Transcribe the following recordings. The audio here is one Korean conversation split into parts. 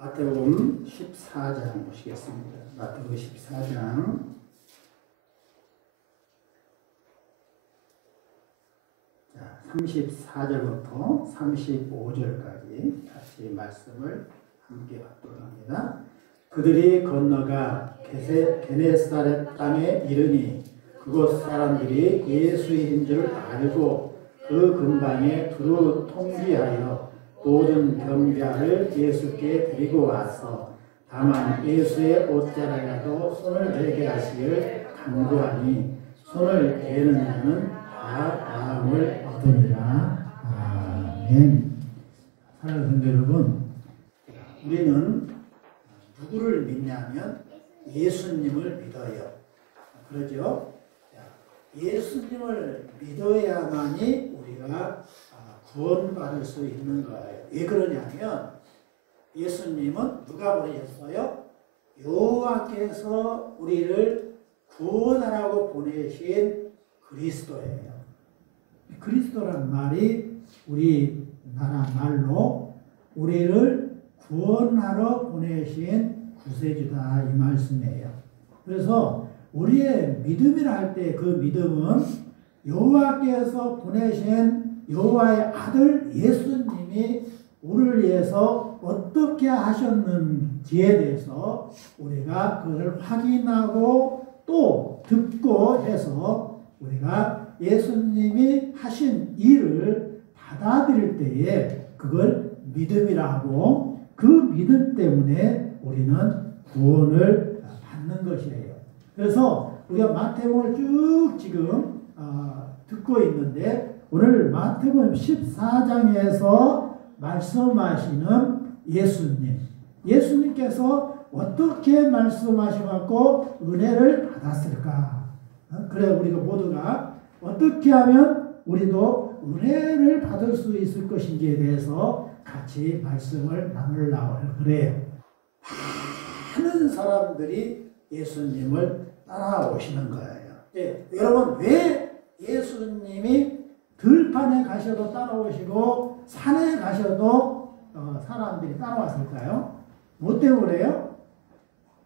마태복음 14장 보시겠습니다. 마태복음 14장 34절부터 35절까지 같이 말씀을 함께 받도록 합니다. 그들이 건너가 게네사렛 땅에 이르니 그곳 사람들이 예수인 줄 알고 그 근방에 두루 통비하여 모든 병자를 예수께 데리고 와서 다만 예수의 옷자락이라도 손을 대게 하시기를 간구하니 손을 대는 자는 다 나음을 얻으리라. 아멘. 사랑하는 성도 여러분, 우리는 누구를 믿냐면 예수님을 믿어요. 그러죠? 예수님을 믿어야만이 우리가 구원받을 수 있는 거예요. 왜 그러냐면 예수님은 누가 보내셨어요? 여호와께서 우리를 구원하라고 보내신 그리스도예요. 그리스도란 말이 우리나라 말로 우리를 구원하러 보내신 구세주다 이 말씀이에요. 그래서 우리의 믿음이라 할 때 그 믿음은 여호와께서 보내신 여호와의 아들 예수님이 우리를 위해서 어떻게 하셨는지에 대해서 우리가 그걸 확인하고 또 듣고 해서 우리가 예수님이 하신 일을 받아들일 때에 그걸 믿음이라 하고 그 믿음 때문에 우리는 구원을 받는 것이에요. 그래서 우리가 마태복음을 쭉 지금 듣고 있는데 오늘 마태복음 14장에서 말씀하시는 예수님께서 어떻게 말씀하셔갖고 은혜를 받았을까? 그래 우리가 모두가 어떻게 하면 우리도 은혜를 받을 수 있을 것인지에 대해서 같이 말씀을 나누려고 그래요. 많은 사람들이 예수님을 따라오시는 거예요. 여러분 왜 예수님이 들판에 가셔도 따라오시고 산에 가셔도 사람들이 따라왔을까요? 뭐 때문에요?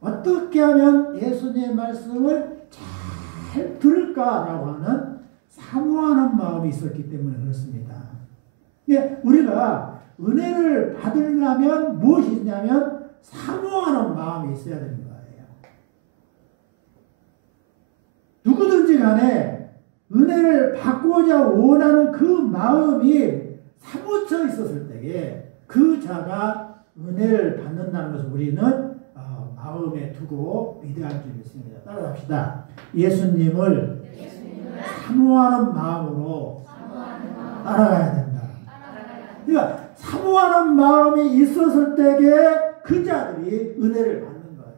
어떻게 하면 예수님의 말씀을 잘 들을까라고 하는 사모하는 마음이 있었기 때문에 그렇습니다. 우리가 은혜를 받으려면 무엇이 있냐면 사모하는 마음이 있어야 되는 거예요. 누구든지 간에 은혜를 받고자 원하는 그 마음이 사무쳐 있었을 때에 그 자가 은혜를 받는다는 것을 우리는 마음에 두고 믿어야 할 줄 믿습니다. 따라합시다. 예수님을 사모하는 마음으로 따라가야 된다. 그러니까 사모하는 마음이 있었을 때에 그 자들이 은혜를 받는 거예요.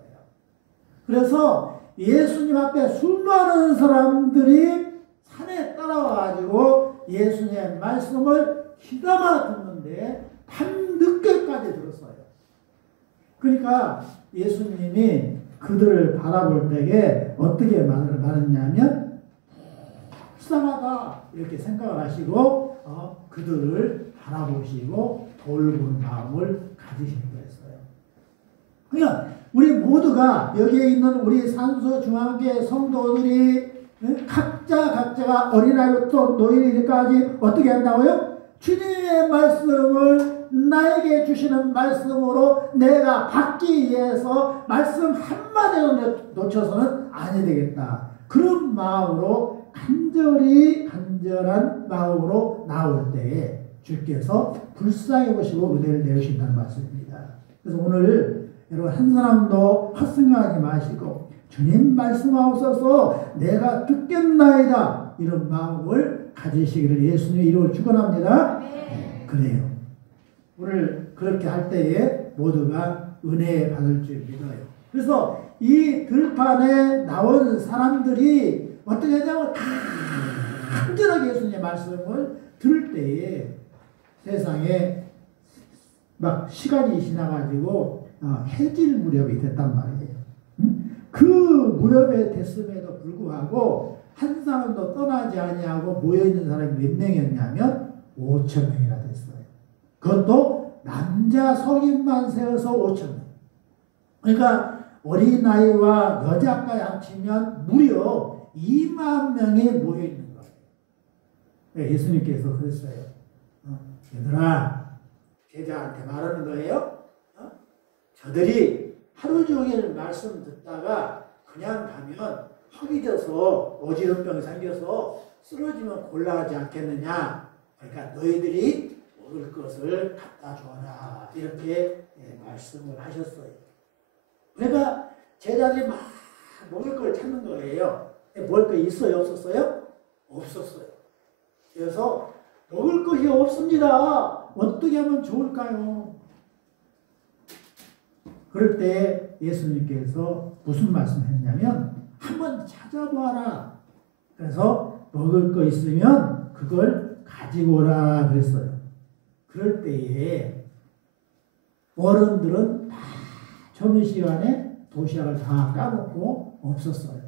그래서 예수님 앞에 수많은 사람들이 산에 따라와가지고 예수님의 말씀을 귀담아 듣는데 밤늦게까지 들었어요. 그러니까 예수님이 그들을 바라볼 때에 어떻게 말했냐면 불쌍하다 이렇게 생각을 하시고 그들을 바라보시고 돌볼 마음을 가지시는 거였어요. 그러니까 우리 모두가 여기에 있는 우리 산소중앙교회 성도들이 각자가 어린아이부터 노인까지 어떻게 한다고요? 주님의 말씀을 나에게 주시는 말씀으로 내가 받기 위해서 말씀 한마디도 놓쳐서는 아니 되겠다. 그런 마음으로 간절한 마음으로 나올 때에 주께서 불쌍히 보시고 은혜를 내주신다는 말씀입니다. 그래서 오늘 여러분 한 사람도 헛생각하지 마시고 주님 말씀하옵소서 내가 듣겠나이다 이런 마음을 가지시기를 예수님의 이름으로 축원합니다. 네, 그래요. 오늘 그렇게 할 때에 모두가 은혜 받을 줄 믿어요. 그래서 이 들판에 나온 사람들이 어떻게 하냐면 간절하게 예수님의 말씀을 들을 때에 세상에 막 시간이 지나가지고 해질 무렵이 됐단 말이에요. 그 무렵에 됐음에도 불구하고 한 사람도 떠나지 아니하고 모여있는 사람이 몇 명이었냐면 5,000명이나 됐어요. 그것도 남자 성인만 세어서 5,000명. 그러니까 어린아이와 여자까지 합치면 무려 2만 명이 모여있는 거예요. 예수님께서 그랬어요. 얘들아, 제자한테 말하는 거예요. 저들이 하루 종일 말씀 듣다가 그냥 가면 허기져서 어지럼병이 생겨서 쓰러지면 곤란하지 않겠느냐. 그러니까 너희들이 먹을 것을 갖다 줘라. 이렇게 말씀을 하셨어요. 그러니까 제자들이 막 먹을 걸 찾는 거예요. 먹을 거 있어요? 없었어요? 없었어요. 그래서 먹을 것이 없습니다. 어떻게 하면 좋을까요? 그럴 때 예수님께서 무슨 말씀했냐면 한번 찾아봐라. 그래서 먹을 거 있으면 그걸 가지고 오라 그랬어요. 그럴 때에 어른들은 다 점심시간에 도시락을 다 까먹고 없었어요.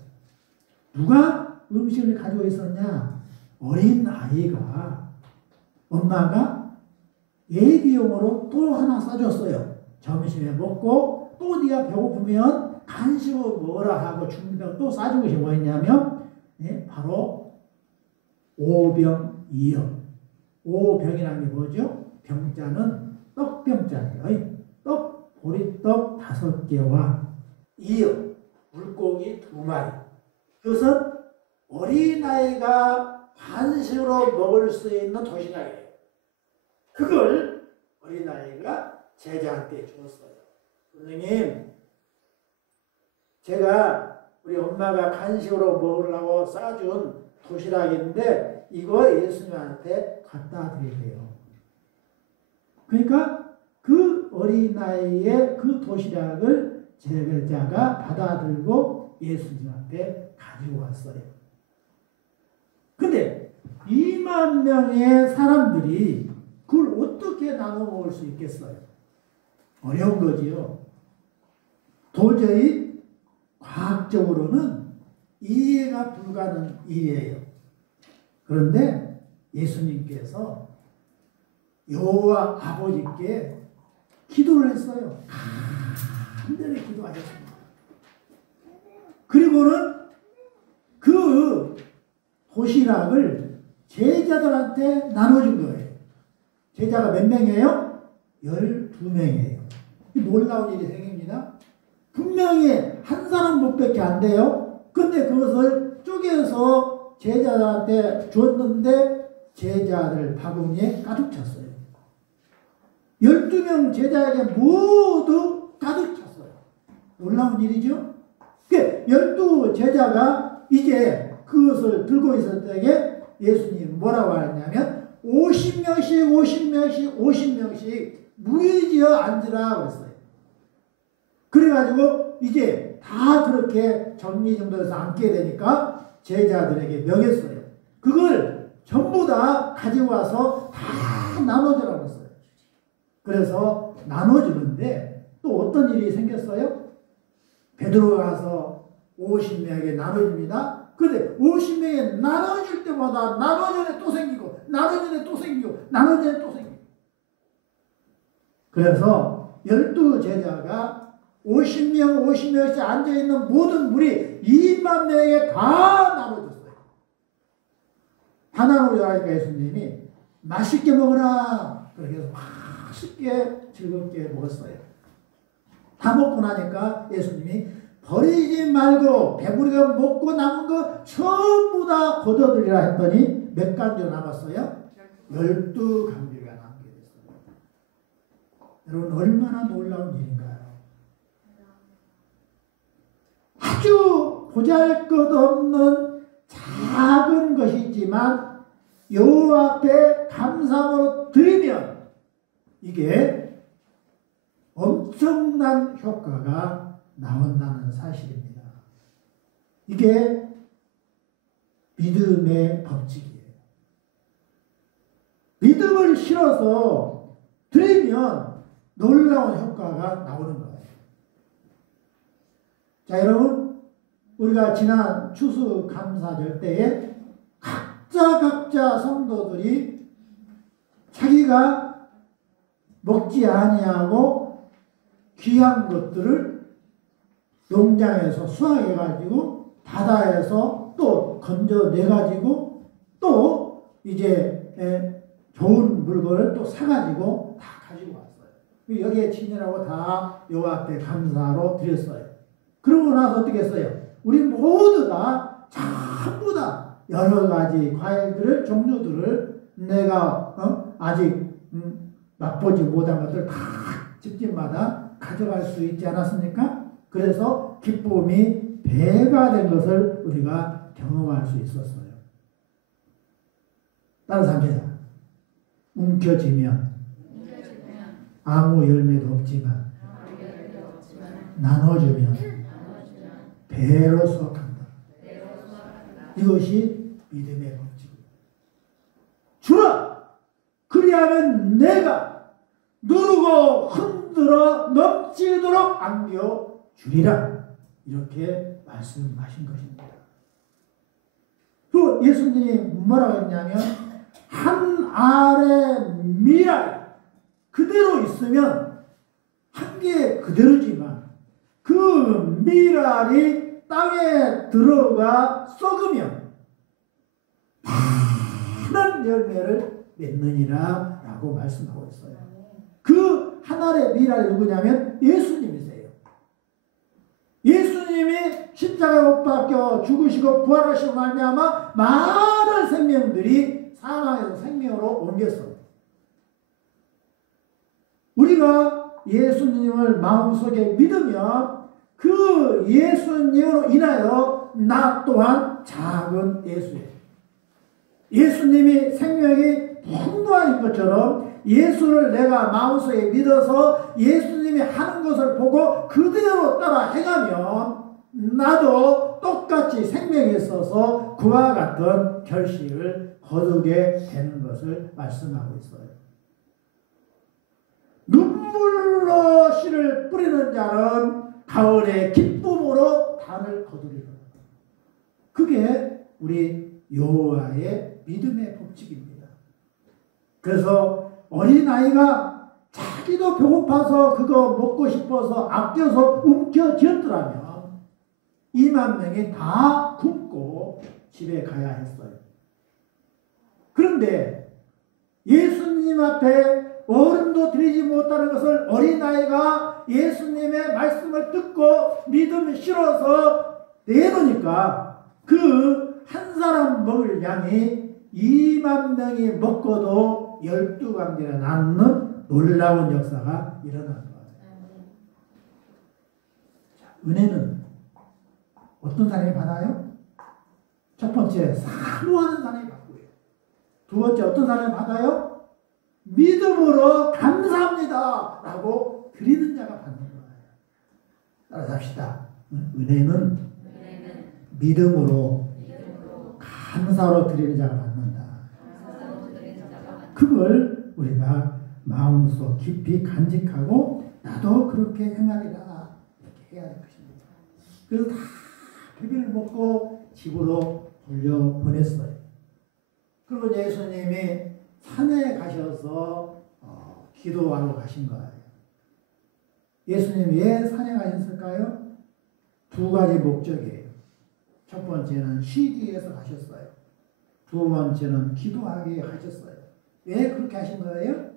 누가 음식을 가지고 있었냐? 어린 아이가 엄마가 예비용으로 또 하나 싸줬어요. 점심에 먹고 또 네가 배고프면 간식으로 먹으라 하고 준비하고 또 싸준 것이 뭐였냐면 바로 오병이어. 오병이라는 게 뭐죠? 병자는 떡병자예요. 떡, 보리떡 5개와 이어, 물고기 2마리. 그것은 어린아이가 간식으로 먹을 수 있는 도시락이에요. 그걸 어린아이가 제자한테 주었어요. 선생님, 제가 우리 엄마가 간식으로 먹으려고 싸준 도시락인데 이거 예수님한테 갖다 드리세요. 그러니까 그 어린아이의 그 도시락을 제자가 받아들고 예수님한테 가지고 왔어요. 근데 2만 명의 사람들이 그걸 어떻게 나눠 먹을 수 있겠어요? 어려운 거지요. 도저히 과학적으로는 이해가 불가능한 일이에요. 그런데 예수님께서 여호와 아버지께 기도를 했어요. 간절히 기도하셨습니다. 그리고는 그 도시락을 제자들한테 나눠준 거예요. 제자가 몇 명이에요? 12명이에요. 놀라운 일이 생깁니다. 분명히 한 사람 몫밖에 안 돼요. 근데 그것을 쪼개서 제자들한테 줬는데 제자들 바구니에 가득 찼어요. 12명 제자에게 모두 가득 찼어요. 놀라운 일이죠. 12 제자가 이제 그것을 들고 있을 때에 예수님 뭐라고 하냐면 50명씩 50명씩 50명씩 무리지어 앉으라 그랬어요. 그래가지고 이제 다 그렇게 정리정돈해서 앉게 되니까 제자들에게 명했어요. 그걸 전부 다 가지고 와서 다 나눠주라고 했어요. 그래서 나눠주는데 또 어떤 일이 생겼어요? 베드로가 가서 50명에게 나눠줍니다. 근데 50명에 나눠줄 때마다 나눠전에 또 생기고 나눠전에 또 생기고 나눠전에 또 생기고 그래서 12 제자가 50명 50명씩 앉아있는 모든 무리 2만 명에게 다 나눠줬어요. 다 나눠주라니까 예수님이 맛있게 먹으라 그렇게 해서 맛있게 즐겁게 먹었어요. 다 먹고 나니까 예수님이 버리지 말고 배부르게 먹고 남은 거 전부 다 거둬들이라 했더니 몇 강조 남았어요? 12강조가 남게 됐어요. 여러분 얼마나 놀라운 일인가요? 아주 보잘것없는 작은 것이지만 여호와 앞에 감사함으로 드리면 이게 엄청난 효과가 나온다는 사실입니다. 이게 믿음의 법칙이에요. 믿음을 실어서 드리면 놀라운 효과가 나오는 거예요. 자, 여러분, 우리가 지난 추수감사절 때에 각자 성도들이 자기가 먹지 아니하고 귀한 것들을 농장에서 수확해가지고 바다에서 또 건져내가지고 또 이제 좋은 물건을 또 사가지고 다 가지고 왔어요. 여기에 친절하고 다 여호와 앞에 감사로 드렸어요. 그러고 나서 어떻게 했어요? 우리 모두 다 전부 다 여러 가지 과일들을 종류들을 내가 아직 맛보지 못한 것들 다 집집마다 가져갈 수 있지 않았습니까? 그래서 기쁨이 배가 된 것을 우리가 경험할 수 있었어요. 따라서 합니다. 움켜쥐면 아무 열매도 없지만 나눠주면 배로 수확한다. 이것이 믿음의 법칙입니다. 주라! 그리하면 내가 누르고 흔들어 넘치도록 안겨주리라. 이렇게 말씀하신 것입니다. 또 예수님이 뭐라고 했냐면 한 알의 미랄 그대로 있으면 한 개 그대로지만 그 미랄이 땅에 들어가 썩으면 많은 열매를 맺느니라 라고 말씀하고 있어요. 그 한 알의 미랄이 누구냐면 예수님이세요. 예수님이 십자가에 못 박혀 죽으시고 부활하시고 말미암아 많은 생명들이 사망에서 생명으로 옮겼어요. 우리가 예수님을 마음속에 믿으면 그 예수님으로 인하여 나 또한 작은 예수예요. 예수님이 생명이 풍부한 것처럼 예수를 내가 마음속에 믿어서 예수님이 하는 것을 보고 그대로 따라 행하면 나도 똑같이 생명에 있어서 그와 같은 결실을 거두게 되는 것을 말씀하고 있어요. 눈물로 씨를 뿌리는 자는 가을에 기쁨으로 단을 거두리라. 그게 우리 여호와의 믿음의 법칙입니다. 그래서 어린아이가 자기도 배고파서 그거 먹고 싶어서 아껴서 움켜쥐었더라면 2만 명이 다 굶고 집에 가야 했어요. 그런데 예수님 앞에 어른도 드리지 못하는 것을 어린아이가 예수님의 말씀을 듣고 믿음이 실어서 내놓으니까 그 한 사람 먹을 양이 2만 명이 먹고도 12관계가 남는 놀라운 역사가 일어난 거예요. 은혜는 어떤 사람이 받아요? 첫 번째, 사모하는 사람이 받고요. 두 번째, 어떤 사람이 받아요? 믿음으로 감사합니다 라고 드리는 자가 받는 거예요. 따라서 합시다. 은혜는 믿음으로 감사로 드리는 자가 받는다. 그걸 우리가 마음속 깊이 간직하고 나도 그렇게 행하리라 이렇게 해야 될 것입니다. 그래서 다 배를 먹고 집으로 돌려보냈어요. 그리고 예수님이 산에 가셔서 기도하러 가신 거예요. 예수님이 왜 산에 가셨을까요? 두 가지 목적이에요. 첫 번째는 쉬기 위해서 가셨어요. 두 번째는 기도하게 하셨어요. 왜 그렇게 하신 거예요?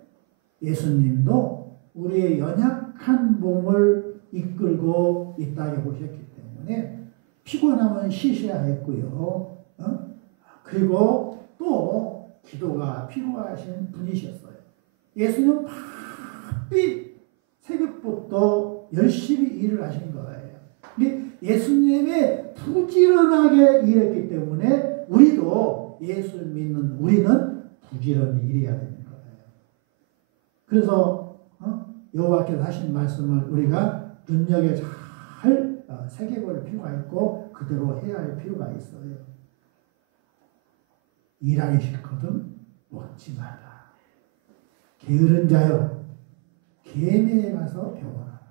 예수님도 우리의 연약한 몸을 이끌고 이 땅에 오셨기 때문에 피곤하면 쉬셔야 했고요. 그리고 또 기도가 필요하신 분이셨어요. 예수님은 바삐 새벽부터 열심히 일을 하신 거예요. 예수님이 부지런하게 일했기 때문에 우리도 예수 믿는 우리는 부지런히 일해야 되는 거예요. 그래서 여호와께서 하신 말씀을 우리가 눈여겨 잘 새겨볼 필요가 있고 그대로 해야 할 필요가 있어요. 일하기 싫거든 먹지 마라. 게으른 자여 계매에 가서 배워라.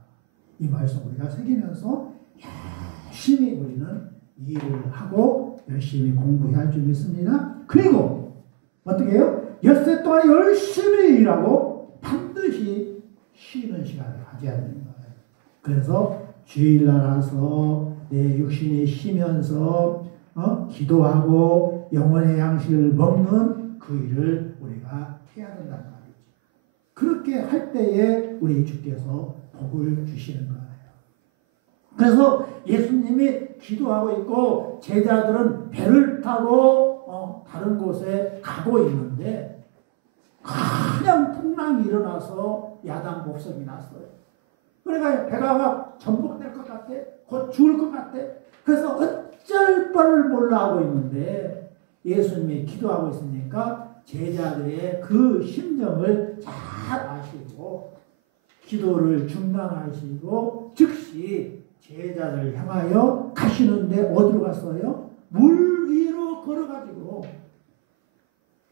이 말씀 우리가 새기면서 열심히 우리는 일을 하고 열심히 공부해야 할 줄 믿습니다. 그리고 어떻게 해요? 엿새 동안 열심히 일하고 반드시 반드시 쉬는 시간을 가져야 되는 거예요. 그래서 주일날 와서 내 육신이 쉬면서 기도하고 영혼의 양식을 먹는 그 일을 우리가 해야 된다는 말이죠. 그렇게 할 때에 우리 주께서 복을 주시는 거예요. 그래서 예수님이 기도하고 있고 제자들은 배를 타고 다른 곳에 가고 있는데 그냥 풍랑이 일어나서 야단법석이 났어요. 그러니까 배가 막 전복될 것 같아. 곧 죽을 것 같아. 그래서 어쩔 바를 몰라 하고 있는데 예수님이 기도하고 있으니까 제자들의 그 심정을 잘 아시고 기도를 중단하시고 즉시 제자들을 향하여 가시는데 어디로 갔어요? 물 위로 걸어가지고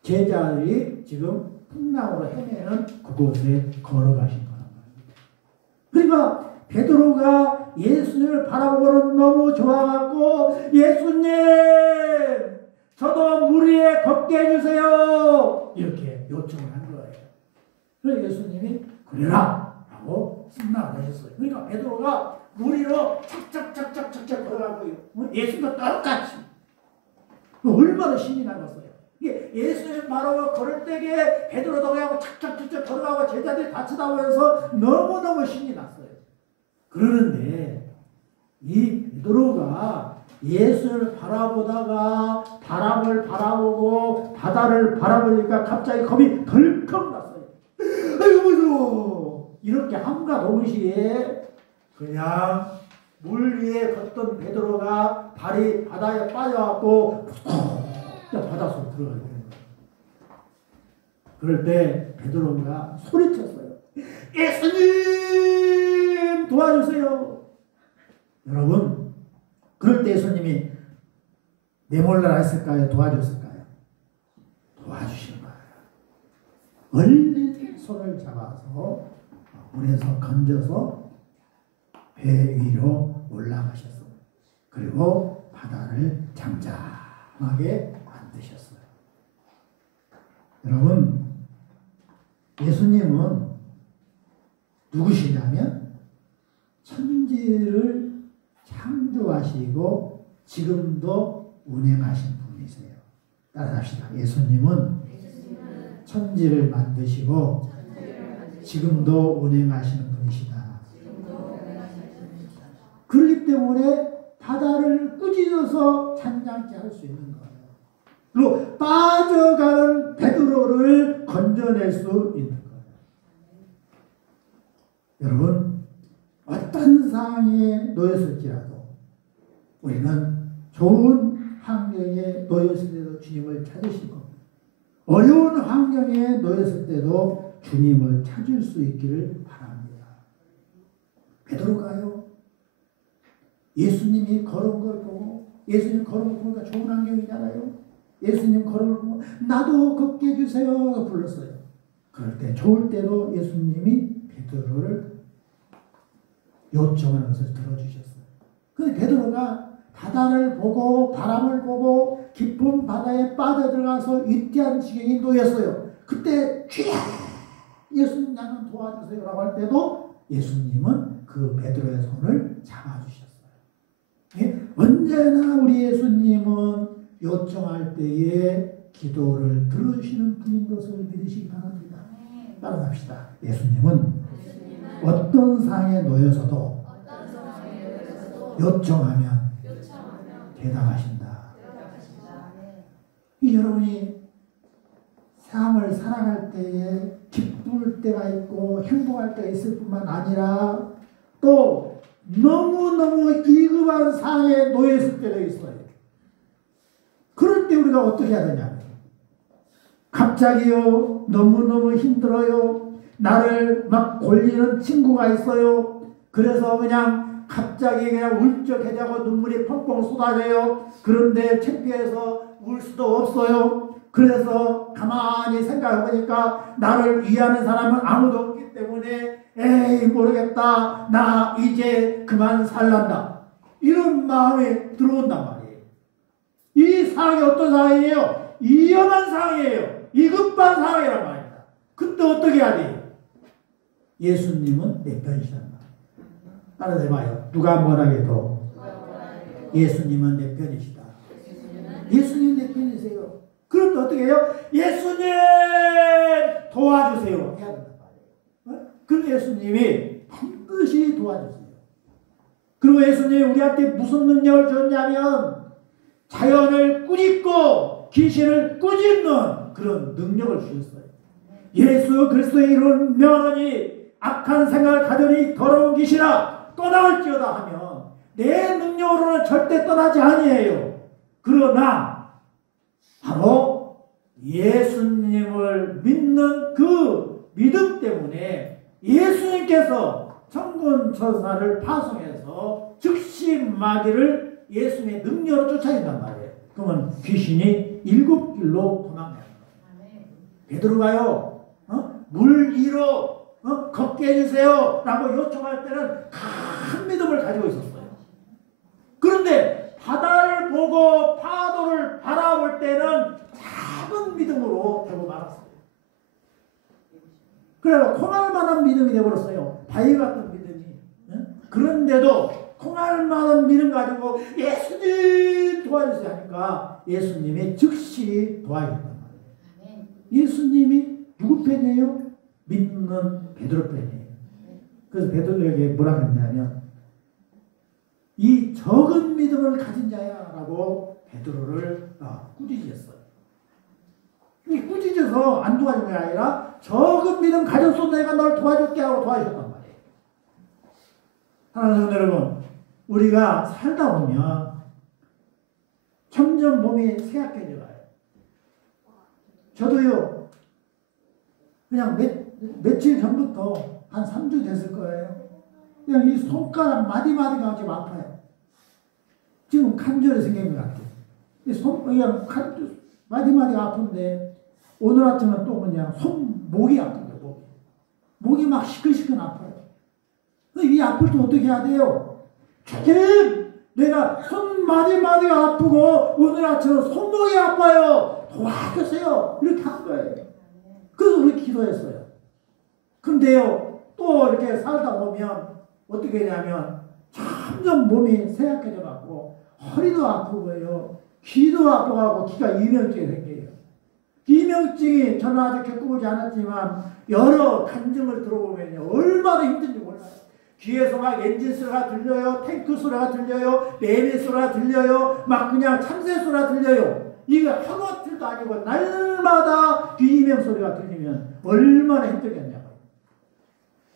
제자들이 지금 풍랑으로 헤매는 그곳에 걸어가신 거란 말입니다. 그러니까 베드로가 예수님을 바라보고는 너무 좋아갖고 예수님 저도 물 위에 걷게 해주세요 이렇게 요청을 한 거예요. 그래서 예수님이 그래라 하고 승낙을 하셨어요. 그러니까 베드로가 물 위로 착착착착착 걸어가고 예수님과 똑같이 얼마나 신이 나갔어요. 이게 예수님 바로 걸을 때에 베드로도 그냥 착착착착 걸어가고 제자들이 같이 나오면서 너무너무 신이 났어요. 그러는데 이 베드로가 예수를 바라보다가 바람을 바라보고 바다를 바라보니까 갑자기 겁이 덜컥 났어요. 아이고 무서워. 이렇게 한가 동시에 그냥 물 위에 걷던 베드로가 발이 바다에 빠져갖고 바닷속으로 들어가게 되는 거예요. 그럴 때 베드로가 소리쳤어요. 예수님 도와주세요. 여러분 그럴 때 예수님이 내몰라 했을까요? 도와줬을까요? 도와주신 거예요. 얼른 손을 잡아서 물에서 건져서 배 위로 올라가셨어요. 그리고 바다를 잠잠하게 만드셨어요. 여러분 예수님은 누구시냐면 천지를 창조하시고 지금도 운행하신 분이세요. 따라합시다. 예수님은 천지를 만드시고 지금도 운행하시는 분이시다. 그렇기 때문에 바다를 꾸짖어서 잔잔케 할 수 있는 거예요. 그리고 빠져가는 베드로를 건져낼 수 있는 거예요. 여러분 어떤 상황에 놓였을지라도 우리는 좋은 환경에 놓였을 때도 주님을 찾으실 겁니다. 어려운 환경에 놓였을 때도 주님을 찾을 수 있기를 바랍니다. 베드로가요 예수님이 걸은 걸 보고 예수님 걸은 걸 보니까 좋은 환경이잖아요. 예수님 걸은 걸 보고 나도 걷게 해주세요 불렀어요. 그럴 때 좋을 때도 예수님이 베드로를 요청하는 것을 들어주셨어요. 근데 베드로가 바다를 보고 바람을 보고 깊은 바다에 빠져들어가서 위태한 지경에 놓였어요. 그때 주여 예수님 나는 도와주세요 라고 할 때도 예수님은 그 베드로의 손을 잡아주셨어요. 예? 언제나 우리 예수님은 요청할 때에 기도를 들어주시는 분인 것을 믿으시기 바랍니다. 따라갑시다. 예수님은 어떤 상황에 놓여서도 요청하면 대답하신다. 여러분이 삶을 살아갈 때에 기쁠 때가 있고 행복할 때가 있을 뿐만 아니라 또 너무너무 위급한 상황에 놓였을 때도 있어요. 그럴 때 우리가 어떻게 해야 되냐? 갑자기요 너무너무 힘들어요. 나를 막 골리는 친구가 있어요. 그래서 그냥 갑자기 그냥 울적해지고 눈물이 펑펑 쏟아져요. 그런데 창피해서 울 수도 없어요. 그래서 가만히 생각해보니까 나를 위하는 사람은 아무도 없기 때문에 에이 모르겠다. 나 이제 그만 살란다. 이런 마음이 들어온단 말이에요. 이 상황이 어떤 상황이에요? 위험한 상황이에요. 위급한 상황이란 말입니다. 그때 어떻게 해야 돼요? 예수님은 내 편이시단 말이에요. 따라서 해봐요. 누가 뭐라 해도 예수님은 내 편이시다. 예수님 내 편이세요. 그럴 때 어떻게 해요? 예수님 도와주세요 해야 된단 말이에요. 그럼 예수님이 반드시 도와주세요. 그리고 예수님이 우리한테 무슨 능력을 줬냐면 자연을 꾸짖고 귀신을 꾸짖는 그런 능력을 주셨어요. 예수 그리스도의 이런 명하니 악한 생각을 가더니 더러운 귀신아 떠나갈지어다 하면 내 능력으로는 절대 떠나지 아니에요. 그러나 바로 예수님을 믿는 그 믿음 때문에 예수님께서 천군천사를 파송해서 즉시 마귀를 예수님의 능력으로 쫓아낸단 말이에요. 그러면 귀신이 7길로 도망가요. 베드로가요, 물 위로 걷게 해주세요 라고 요청할 때는 큰 믿음을 가지고 있었어요. 그런데 바다를 보고 파도를 바라볼 때는 작은 믿음으로 되고 말았어요. 그래서 콩알만한 믿음이 되어버렸어요. 바위 같은 믿음이. 그런데도 콩알만한 믿음 가지고 예수님 도와주세요 하니까 예수님이 즉시 도와줬단 말이에요. 예수님이 누구 편이에요? 믿는 베드로 편이에요. 그래서 베드로에게 뭐라 그랬냐면 이 적은 믿음을 가진 자야 라고 베드로를 꾸짖었어요. 이 꾸짖어서 안 도와준 게 아니라 적은 믿음 가졌어 내가 널 도와줄게 하고 도와줬단 말이에요. 사랑하는 여러분, 우리가 살다 보면 점점 몸이 쇠약해져 가요. 저도요, 그냥 며칠 전부터 한 3주 됐을 거예요. 그냥 이 손가락 마디마디가 지금 아파요. 지금 관절이 생긴 것 같아요. 그냥 마디마디가 아픈데 오늘 아침은 또 그냥 목이 아픈 거예요. 목이 막 시끌시끌 아파요. 이 아플 때 어떻게 해야 돼요? 주님, 내가 손 마디마디가 아프고 오늘 아침은 손목이 아파요. 도와주세요. 이렇게 한 거예요. 그래서 우리 기도했어요. 근데요, 또 이렇게 살다 보면 어떻게 되냐면 점점 몸이 쇠약해져 갖고 허리도 아프고요, 귀도 아프고 귀가 이명증이 생겨요. 이명증이 저는 아직 겪어보지 않았지만 여러 간증을 들어보면요 얼마나 힘든지 몰라요. 귀에서 막 엔진 소리가 들려요, 탱크 소리가 들려요, 매미 소리가 들려요, 막 그냥 참새 소리가 들려요. 이게 하루아침도 아니고 날마다 귀 이명 소리가 들리면 얼마나 힘들겠냐고요.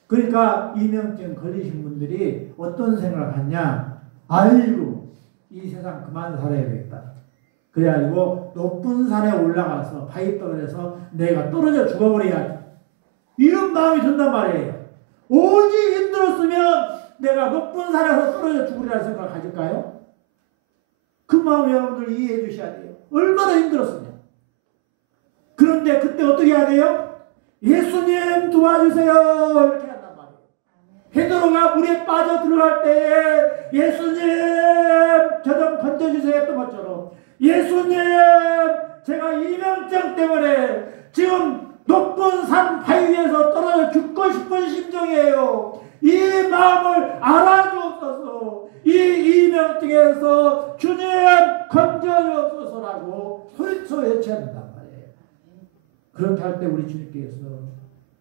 그러니까 이명증 걸리신 분들이 어떤 생각을 하냐, 아이고 이 세상 그만 살아야 되겠다. 그래가지고 높은 산에 올라가서 바위떨어져서 내가 떨어져 죽어버려야지, 이런 마음이 든단 말이에요. 오직 힘들었으면 내가 높은 산에서 떨어져 죽으리라는 생각을 가질까요? 그 마음 여러분들 이해해 주셔야 돼요. 얼마나 힘들었으면. 그런데 그때 어떻게 해야 돼요? 예수님 도와주세요 이렇게 한단 말이에요. 베드로가 물에 빠져 들어갈 때에 예수님 저 좀 건져주세요 했던 것처럼 예수님 제가 이명증 때문에 지금 높은 산 바위 위에서 떨어져 죽고 싶은 심정이에요. 이 마음을 알아주옵소서. 이 이명증에서 주님 건져주옵소서라고 소리쳐 외쳐야 된단 말이에요. 그렇게 할 때 우리 주님께서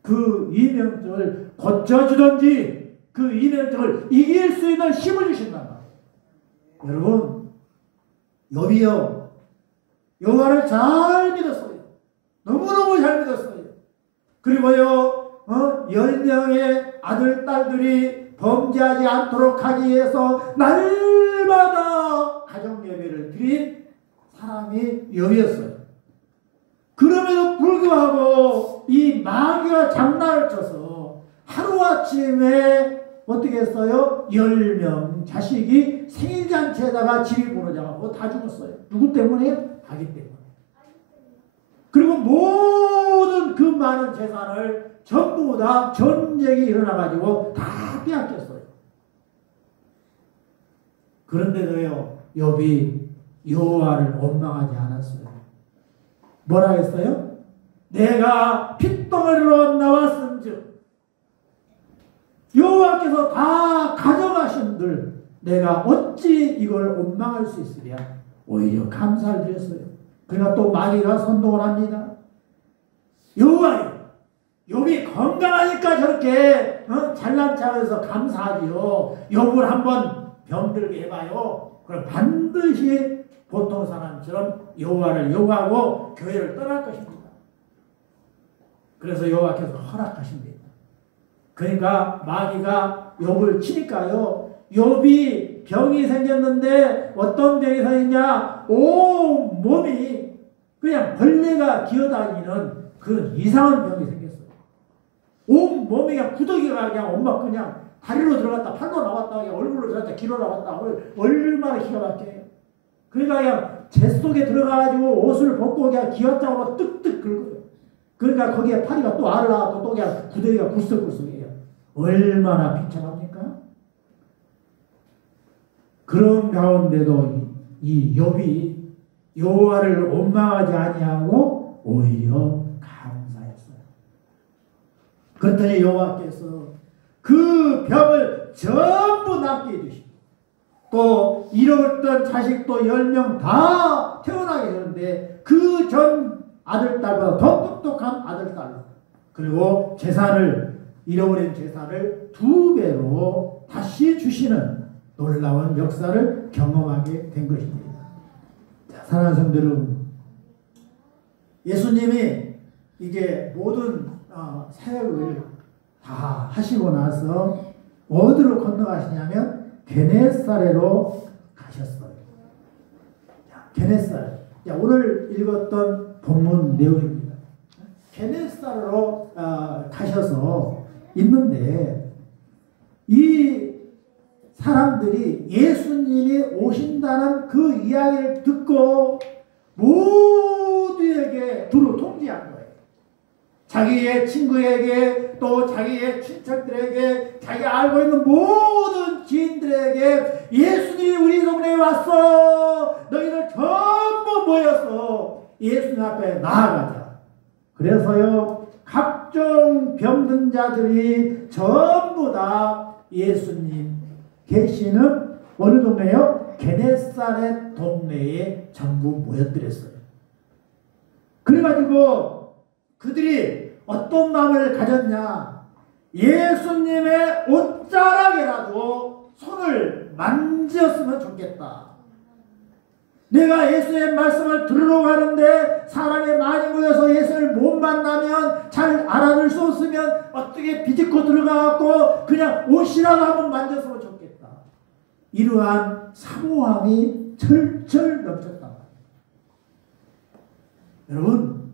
그 이명증을 고쳐주든지 그 이명증을 이길 수 있는 힘을 주신단 말이에요. 여러분, 욥이요 여호와를 잘 믿었어요. 너무너무 잘 믿었어요. 그리고요 10명의 아들 딸들이 범죄하지 않도록 하기 위해서 날마다 가정 예배를 드린 사람이 욥이었어요. 그럼에도 불구하고 이 마귀가 장난을 쳐서 하루아침에 어떻게 했어요? 10명 자식이 생일잔치에다가 집이 무너져가고 다 죽었어요. 누구 때문에요? 자기 때문에. 그리고 모든 그 많은 재산을 전부 다 전쟁이 일어나가지고 다 빼앗겼어요. 그런데도요 욥이 여호와를 원망하지 않았어요. 뭐라 했어요? 내가 핏덩어리로 나왔은즉 여호와께서 다 가져가신들 내가 어찌 이걸 원망할 수 있으랴. 오히려 감사를 드렸어요. 그러니까 또 마귀가 선동을 합니다. 여호와여, 욥이 건강하니까 저렇게 잘난 척해서 감사하지요. 욥을 한번 병들게 해봐요. 그럼 반드시 보통 사람처럼 여호와를 욕하고 교회를 떠날 것입니다. 그래서 여호와께서 허락하십니다. 그러니까 마귀가 욥을 치니까요. 욥이 병이 생겼는데 어떤 병이 생겼냐? 온 몸이 그냥 벌레가 기어다니는 그런 이상한 병이 생겼어요. 온 몸이 그냥 구더기가 그냥 엄마 그냥 다리로 들어갔다 팔로 나왔다 그냥 얼굴로 들어갔다 귀로 나왔다 얼마나 기가 막혀요. 그러니까 그냥 재 속에 들어가가지고 옷을 벗고 그냥 기와장으로 뜩뜩 긁어요. 그러니까 거기에 파리가 또 알을 낳고 또 그냥 구더기가 굴썩굴썩해요. 얼마나 비참합니까? 그런 가운데도 이 욥이 여호와를 원망하지 아니하고 오히려 감사했어요. 그랬더니 여호와께서 그 병을 전부 낫게 해주시고 또 잃었던 자식도 10명 다 태어나게 되는데 그 전 아들딸보다 더 똑똑한 아들딸로 그리고 재산을 잃어버린 재산을 2배로 다시 주시는 놀라운 역사를 경험하게 된 것입니다. 자, 사랑하는 성도 여러분, 예수님이 이제 모든 사역을 다 하시고 나서 어디로 건너가시냐면 게네사렛로 가셨어요. 게네사렛. 오늘 읽었던 본문 내용입니다. 게네사렛로 가셔서 있는데 이 사람들이 예수님이 오신다는 그 이야기를 듣고 모두에게 두루 통지한 거예요. 자기의 친구에게 또 자기의 친척들에게 자기가 알고 있는 모든 지인들에게 예수님이 우리 동네에 왔어. 너희들 전부 모여서 예수님 앞에 나아가자. 그래서요 각종 병든 자들이 전부 다 예수님 계시는 어느 동네요? 게네사렛 동네에 전부 모여들었어요. 그래가지고 그들이 어떤 마음을 가졌냐? 예수님의 옷자락이라도 손을 만졌으면 좋겠다. 내가 예수의 말씀을 들으러 가는데 사람이 많이 모여서 예수를 못 만나면 잘 알아들 수 없으면 어떻게 비집고 들어가갖고 그냥 옷이라도 한번 만졌으면 좋겠다. 이러한 사모함이 철철 넘쳤다. 여러분,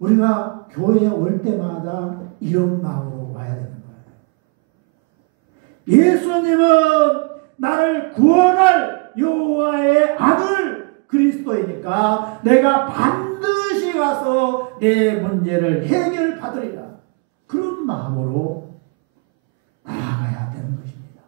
우리가 교회에 올 때마다 이런 마음으로 와야 되는 거예요. 예수님은 나를 구원할 여호와의 아들 그리스도이니까 내가 반드시 가서 내 문제를 해결받으리라. 그런 마음으로 나아가야 되는 것입니다.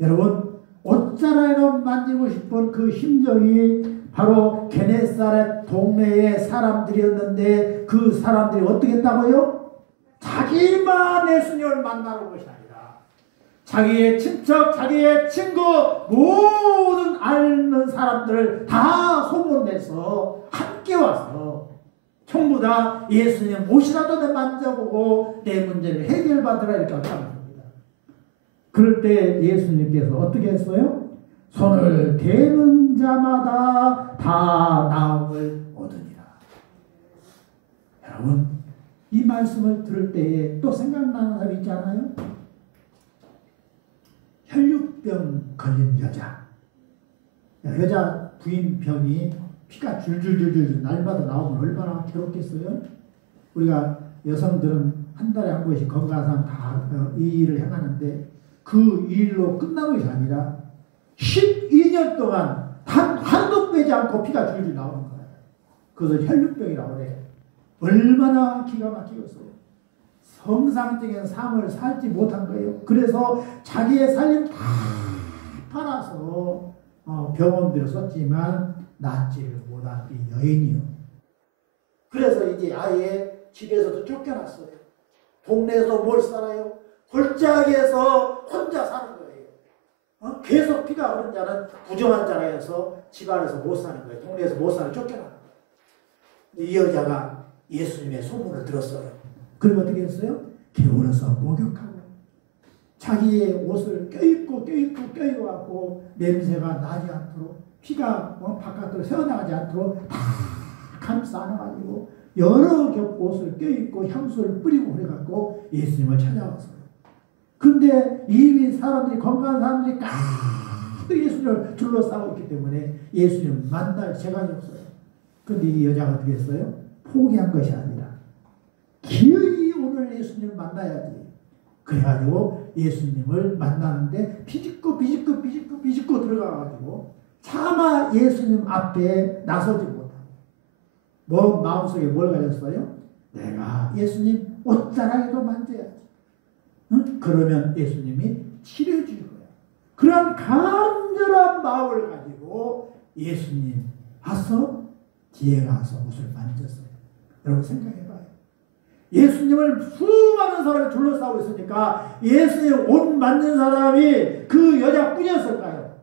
여러분, 옷자락을 만지고 싶은 그 심정이 바로 게네사렛 동네의 사람들이었는데 그 사람들이 어떻게 했다고요? 자기만 예수님을 만나러 온 것이 아니라 자기의 친척, 자기의 친구, 모든 아는 사람들을 다 소문내서 함께 와서 전부 다 예수님 옷이라도 내 만져보고 내 문제를 해결받으라 이렇게 하는 겁니다. 그럴 때 예수님께서 어떻게 했어요? 손을 대는 자마다 다 나음을 얻으니라. 여러분, 이 말씀을 들을 때에 또 생각나는 사람 있지 않아요? 혈육병 걸린 여자. 여자 부인병이 피가 줄줄줄줄 날마다 나오면 얼마나 괴롭겠어요? 우리가 여성들은 한 달에 한 번씩 건강상 다 이 일을 행하는데 그 일로 끝나는 것이 아니라 12년 동안 단 하루도 빼지 않고 피가 줄줄 나오는 거예요. 그것을 혈육병이라고 그래요. 얼마나 기가 막히겠어요. 정상적인 삶을 살지 못한 거예요. 그래서 자기의 살림 다 팔아서 병원비를 썼지만 낫지를 못한 이 여인이요. 그래서 이제 아예 집에서도 쫓겨났어요. 동네에서 뭘 살아요? 골짜기에서 혼자 사는 거예요. 계속 피가 흐른 자는 부정한 자라서 집안에서 못 사는 거예요. 동네에서 못 사는 쫓겨나는 거예요. 이 여자가 예수님의 소문을 들었어요. 그럼 어떻게 했어요? 기울어서 목욕하고 자기의 옷을 껴입고 냄새가 나지 않도록 피가 바깥으로 새어나가지 않도록 다 감싸 안아가지고 여러 겹 옷을 껴입고 향수를 뿌리고 그래갖고 예수님을 찾아왔어요. 근데 이미 사람들이 건강한 사람들이 가득 예수님을 둘러싸고 있기 때문에 예수님을 만날 시간이 없어요. 근데 이 여자가 어떻게 했어요? 포기한 것이 아니라 기어이 오늘 예수님을 만나야지. 그래가지고 예수님을 만나는데 비집고 들어가가지고 차마 예수님 앞에 나서지 못하고 뭐 마음속에 뭘 가졌어요? 내가 예수님 옷자락에도 만져야지. 응? 그러면 예수님이 치료해 줄 거야. 그런 간절한 마음을 가지고 예수님 와서 뒤에 가서 옷을 만졌어요. 여러분 생각해봐요. 예수님을 수많은 사람이 둘러싸고 있으니까 예수님 옷 만진 사람이 그 여자뿐이었을까요?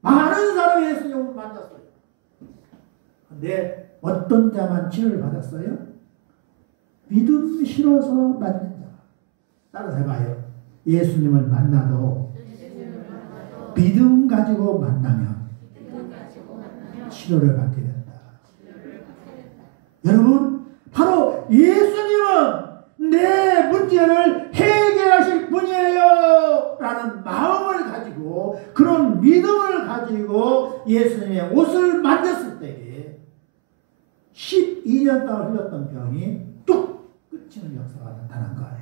많은 사람이 예수님 옷 만졌어요. 근데 어떤 자만 치료를 받았어요? 믿음 실어서 만진 자. 따라서 해봐요. 예수님을 만나도 믿음 가지고 만나면 치료를 받게 된다. 여러분, 바로 예수님은 내 문제를 해결하실 분이에요 라는 마음을 가지고 그런 믿음을 가지고 예수님의 옷을 만졌을 때에 12년 동안 흘렀던 병이 뚝 끊기는 역사가 나타난 거예요.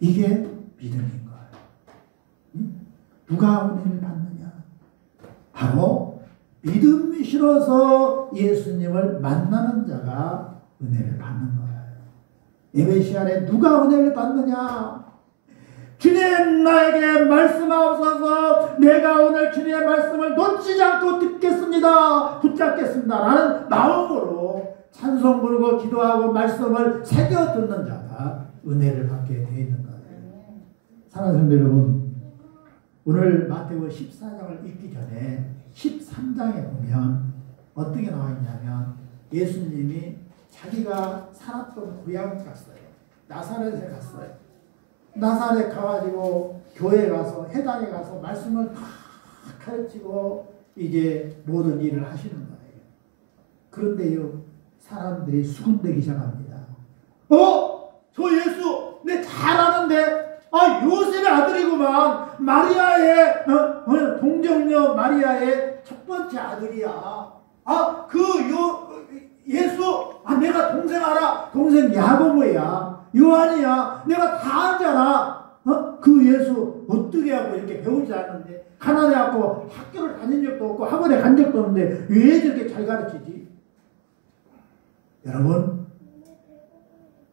이게 믿음인 거예요. 누가 은혜를 받느냐? 바로 믿음이 실어서 예수님을 만나는 자가 은혜를 받는 거예요. 예배 시간에 누가 은혜를 받느냐? 주님 나에게 말씀하옵소서. 내가 오늘 주님의 말씀을 놓치지 않고 듣겠습니다. 붙잡겠습니다 라는 마음으로 찬송 부르고 기도하고 말씀을 새겨 듣는 자가 은혜를 받게 되어 있는 거예요. 사랑하는 성도 여러분, 오늘 마태복음 14장을 읽기 전에 13장에 보면 어떻게 나와 있냐면 예수님이 자기가 살았던 고향 갔어요. 나사렛에 갔어요. 나사렛 가가지고 교회에 가서 회당에 가서 말씀을 다 가르치고 이제 모든 일을 하시는 거예요. 그런데요, 사람들이 수군대기 시작합니다. 저 예수 내 잘 아는데 요셉의 아들이구만. 마리아의 동정녀 마리아의 첫 번째 아들이야. 예수 내가 동생 알아. 동생 야고보야, 요한이야. 내가 다 알잖아. 그 예수 어떻게 하고 이렇게 배우지 않는데 가난해 갖고 학교를 다닌 적도 없고 학원에 간 적도 없는데 왜 저렇게 잘 가르치지? 여러분,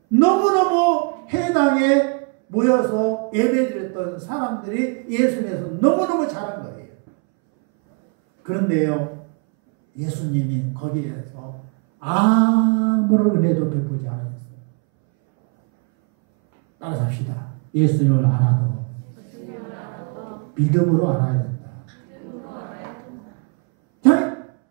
너무너무 해당에 모여서 예배드렸던 사람들이 예수님에서 너무너무 잘한 거예요. 그런데요, 예수님이 거기에서 아무런 은혜도 베푸지 않았어요. 따라서 합시다. 예수님을 알아도 믿음으로 알아야 된다.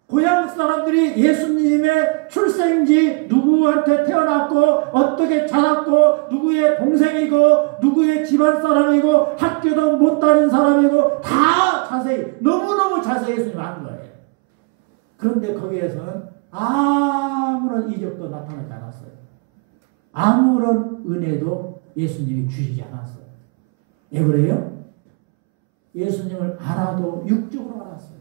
고향 사람들이 예수님의 출생지, 누구한테 태어났고 어떻게 자랐고 누구의 동생이고 누구의 집안 사람이고 학교도 못 다닌 사람이고 다 자세히, 너무너무 자세히 예수님 아는 거예요. 그런데 거기에서는 아무런 이적도 나타나지 않았어요. 아무런 은혜도 예수님이 주시지 않았어요. 왜 그래요? 예수님을 알아도 육적으로 알았어요.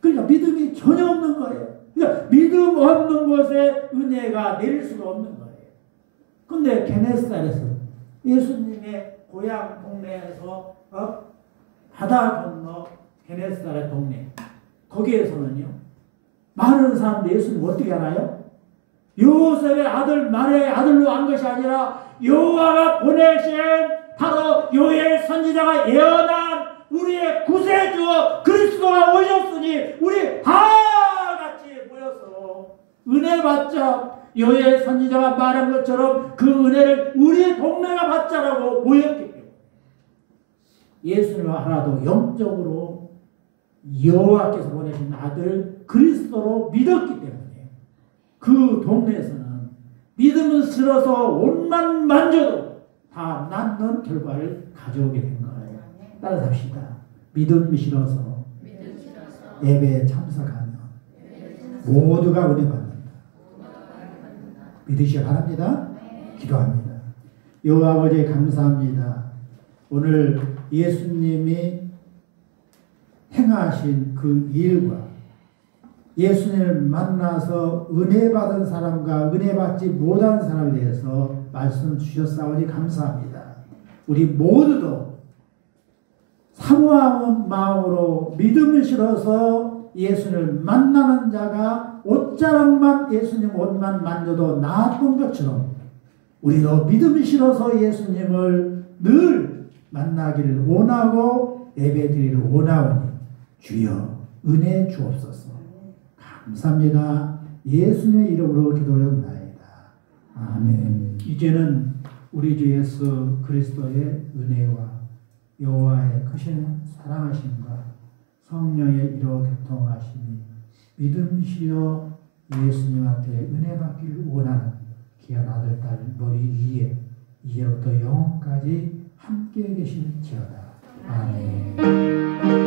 그러니까 믿음이 전혀 없는 거예요. 그러니까 믿음 없는 곳에 은혜가 내릴 수가 없는 거예요. 그런데 게네사렛에서 예수님의 고향 동네에서 바다 건너 게네사렛 동네 거기에서는요, 많은 사람들이 예수님 어떻게 알아요? 요셉의 아들 마리아의 아들로 안 것이 아니라 여호와가 보내신 바로 요엘 선지자가 예언한 우리의 구세주 그리스도가 오셨으니 우리 다 같이 모여서 은혜 받자, 요엘 선지자가 말한 것처럼 그 은혜를 우리 동네가 받자라고 모였기 때문에 예수님을 하나도 영적으로 여호와께서 보내신 아들 그리스도로 믿었기 때문에 그 동네에서는 믿음을 실어서 옷만 만져도 다 낫는 결과를 가져오게 된 거예요. 따라합시다. 믿음이 실어서 예배에 참석하면 모두가 은혜 받는다. 믿으시기 바랍니다. 기도합니다. 여호와 아버지 감사합니다. 오늘 예수님이 행하신 그 일과 예수님을 만나서 은혜 받은 사람과 은혜 받지 못한 사람에 대해서 말씀 주셨사오니 감사합니다. 우리 모두도 사모하는 마음으로 믿음을 실어서 예수님을 만나는 자가 옷자락만 예수님 옷만 만져도 나았던 것처럼 우리도 믿음을 실어서 예수님을 늘 만나기를 원하고 예배드리기를 원하오니 주여 은혜 주옵소서. 감사합니다. 예수님의 이름으로 기도하옵나이다. 아멘. 이제는 우리 주 예수 그리스도의 은혜와 여호와의 크신 사랑하심과 성령의 이로 교통하심이 믿음시여 예수님 앞에 은혜 받기를 원하는 귀한 아들 딸 머리 위에 이제부터 영원까지 함께 계실지어다. 아멘.